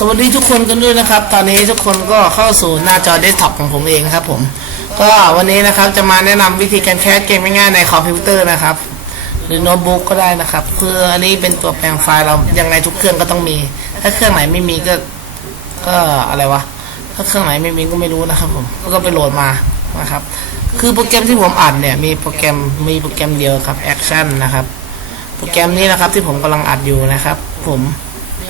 สวัสดีทุกคนกันด้วยนะครับ ตอนนี้ทุกคนก็เข้าสู่หน้าจอเดสก์ท็อปของผมเองครับผม ก็วันนี้นะครับจะมาแนะนำวิธีการแคสเกมง่ายๆในคอมพิวเตอร์นะครับ หรือโน้ตบุ๊กก็ได้นะครับคืออันนี้เป็นตัวแปลงไฟล์เรายังไงทุกเครื่องก็ต้องมี ถ้าเครื่องไหนไม่มีก็ ก็อะไรวะ ถ้าเครื่องไหนไม่มีก็ไม่รู้นะครับผม ก็ไปโหลดมานะครับ คือโปรแกรมที่ผมอัดเนี่ย มีโปรแกรมมีโปรแกรมเดียวครับแอคชั่นนะครับ โปรแกรมนี้นะครับที่ผมกำลังอัดอยู่นะครับ ผม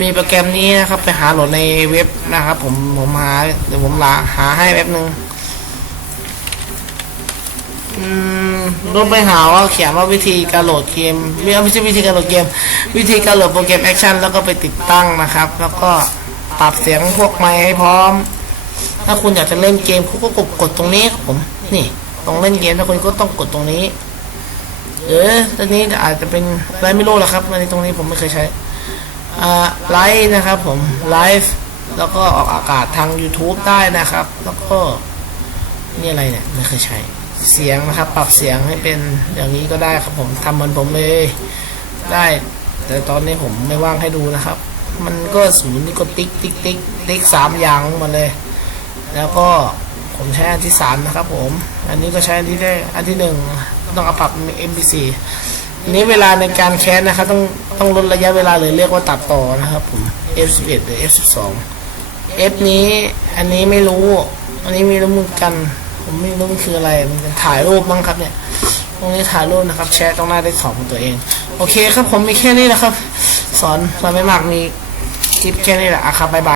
มีโปรแกรมนี้นะครับ ไปหาโหลดในเว็บนะครับ ผมผมหาเดี๋ยวผมลาหาให้แป๊บนึงอืมรถไปหาว่าเขียนว่าวิธีการโหลดเกมไม่ไม่ใช่วิธีการโหลดเกม วิธีการโหลดโปรแกรมแอคชั่นแล้วก็ไปติดตั้งนะครับ แล้วก็ปรับเสียงพวกไมค์ให้พร้อม ถ้าคุณอยากจะเล่นเกมคุณก็กดกดตรงนี้ครับผมนี่ตรงเล่นเกมถ้าคุณก็ต้องกดตรงนี้หรือตอนนี้อาจจะเป็นอะไรไม่รู้หรอครับอันตรงนี้ผมไม่เคยใช้ ไลฟ์นะครับผมไลฟ์แล้วก็ออกอากาศทาง YouTube ได้นะครับ แล้วก็นี่อะไรเนี่ยไม่เคยใช้เสียงนะครับ ปรับเสียงให้เป็นอย่างนี้ก็ได้ครับผมทำมือนผมเลยได้ แต่ตอนนี้ผมไม่ว่างให้ดูนะครับ มันก็ศูนย์นี่ก็ติ๊กติ๊กติ๊กติ๊กสามอย่างมาเลย แล้วก็ผมใช้อันที่สามนะครับ ผม อันนี้ก็ใช้อันที่ได้อันที่หนึ่งต้องเอาปรับ MPC อันนี้เวลาในการแคสนะครับต้อง ต้องลดระยะเวลาเลยเรียกว่าตัดต่อนะครับผม F11 หรือ F12 F นี้อันนี้ไม่รู้ อันนี้ไม่รู้เหมือนกัน ผมไม่รู้มันคืออะไรมันจะถ่ายรูปบ้างครับเนี่ย ตรงนี้ถ่ายรูปนะครับ แชร์ตรงหน้าได้สองของตัวเอง โอเคครับผมมีแค่นี้นะครับ สอนสอนไม่มากมีคลิปแค่นี้แหละอะครับบ๊ายบาย